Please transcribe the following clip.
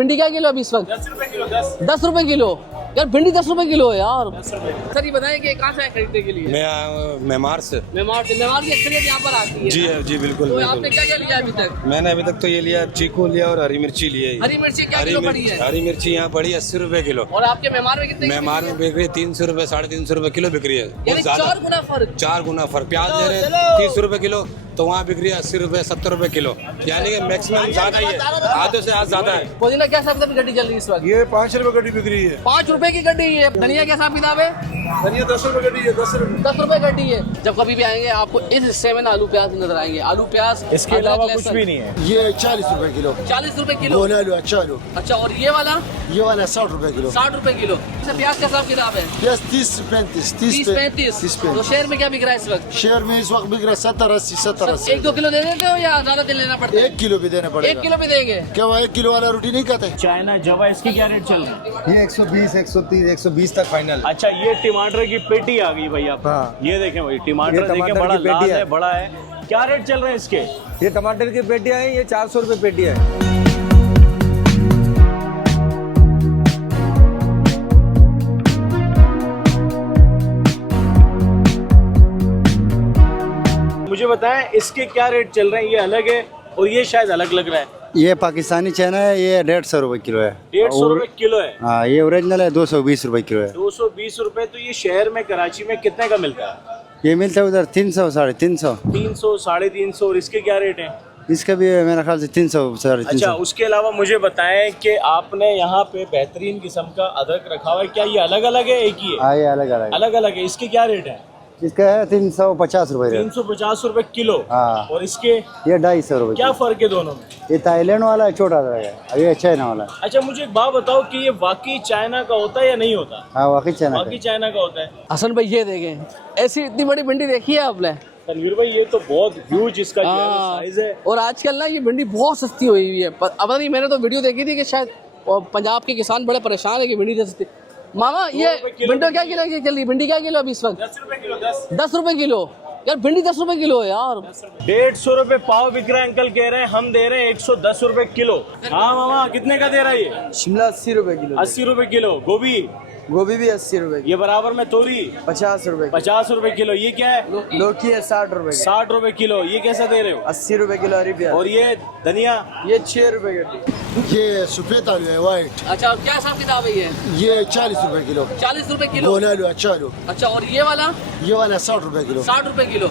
भिंडी क्या किलो अभी इस वक्त? 10 रुपए किलो। 10 रुपए किलो यार, भिंडी 10 रुपए किलो है यार। सर ये बताएं कि कहाँ से आए खरीदने के लिए? मैं मेमार से। मेमार से। मेमार की अक्सरियत यहाँ पर आती है। जी जी बिल्कुल तो बिल्कुल। आपने क्या क्या लिया अभी तक? मैंने अभी तक तो ये लिया, चीकू लिया और हरी मिर्ची लिए। हरी मिर्ची क्या किलो पड़ी है? हरी मिर्ची यहाँ पड़ी 80 रुपए किलो। और आपके मेमार में कितने? मेमार में बिक रही 300 रुपए 350 रुपए किलो बिक रही है। यानी 4 गुना फर्क। 4 गुना फर्क। प्याज दे रहे हैं 30 रुपए किलो, तो वहाँ बिक रही है 80 रुपए 70 रुपए किलो, यानी कि मैक्सिमम ज्यादा ही है, आधे से ज्यादा है। पुदीना क्या हिसाब किताब गड्डी चल रही है इस वक्त? ये 5 रुपए गड्डी बिक रही है। 5 रुपए की गड्डी है। धनिया क्या हिसाब किताब है? धनिया 10 रुपए गड्डी है। 10 रुपए। 10 रुपए गड्डी है। जब कभी भी आएंगे आपको इस हिस्से में ना आलू प्याज नजर आएंगे। आलू प्याज इसके अलावा कुछ भी नहीं है। ये 40 रुपए किलो। 40 रुपए किलो। गोल आलू अच्छा आलू। अच्छा, और ये वाला? ये वाला 60 रुपए किलो। 60 रुपए किलो। अच्छा, प्याज का हिसाब किताब है? प्याज 30-35 30-35। तो शहर में क्या बिक रहा है इस वक्त? शहर में इस वक्त बिक रहा है 70-80 70-80। 1-2 किलो दे देते हो या ज्यादा दिन लेना पड़ता है? 1 किलो भी देना 1 पड़ेगा। किलो भी देंगे? क्या वो 1 किलो वाला रोटी नहीं खाते? चाइना जवा, इसकी क्या रेट चल रहा है? ये 120 130 120 तक फाइनल। अच्छा, ये टमाटर की पेटी आ गई भाई आप। हाँ। ये देखें भाई, टमाटर देखें, टमाटर बड़ा की पेटी लाल है। है, बड़ा है। क्या रेट चल रहे हैं इसके? ये टमाटर की पेटियाँ है, ये 400 रुपए पेटी है। मुझे बताएं इसके क्या रेट चल रहे हैं? ये अलग है और ये शायद अलग लग रहा है। ये पाकिस्तानी चना है, ये 150 रुपए किलो है। 150 रुपए किलो है। हाँ, ये ओरिजिनल है 220 रुपए किलो है। 220 रुपए। तो ये शहर में कराची में कितने का मिलता है? ये मिलता है उधर 300 350। 300 350। और इसके क्या रेट है? इसका भी मेरा ख्याल से 300 अच्छा, 350। उसके अलावा मुझे बताएं कि आपने यहाँ पे बेहतरीन किस्म का अदरक रखा हुआ है, क्या ये अलग अलग है एक ही है? हाँ, ये अलग अलग अलग अलग है। इसके क्या रेट है? इसका है 350 रुपए रेट। 350 रुपए किलो। हाँ। और इसके ये 250 रुपए क्या फर्क है दोनों में? ये थाईलैंड वाला है, छोटा है, ये चाइना वाला है। अच्छा, मुझे एक बात बताओ कि ये वाकई चाइना का होता है या नहीं होता? हाँ, वाकई चाइना वाकई का। चाइना का होता है। हसन भाई ये देखें, ऐसी इतनी बड़ी भिंडी देखी है आपने? तनवीर भाई, ये तो बहुत ह्यूज इसका जो है वो हाँ। साइज है। और आजकल ना ये भिंडी बहुत सस्ती हुई हुई है। अब नहीं, मैंने तो वीडियो देखी थी कि शायद पंजाब के किसान बड़े परेशान है कि भिंडी सस्ती। मामा ये भिंडी क्या किलो चल रही? भिंडी क्या किलो अभी इस वक्त? 10 रुपए किलो। 10 10 रुपए किलो यार, भिंडी 10 रुपए किलो है यार। 150 रुपए पाव बिक रहा है। अंकल कह रहे हैं हम दे रहे हैं 110 रुपए किलो। हाँ मामा, कितने का दे रहा है ये? शिमला 80 रुपए किलो। 80 रुपए किलो। गोभी गोभी भी 80 रुपए। ये बराबर में। तोरी 50 रुपए। 50 रुपए किलो। ये क्या है? लौकी है 60 रुपए। 60 रुपए किलो। ये कैसा दे रहे हो? 80 रुपए किलो हरी प्याज। और ये धनिया? ये 6 रुपए गड्डी। ये सफेद आलू है व्हाइट। अच्छा, क्या हिसाब किताब है ये 40 रुपए किलो। 40 रुपए किलो। गोल आलू अच्छा आलू। अच्छा, और ये वाला? ये वाला 60 रुपए किलो। 60 रुपए किलो।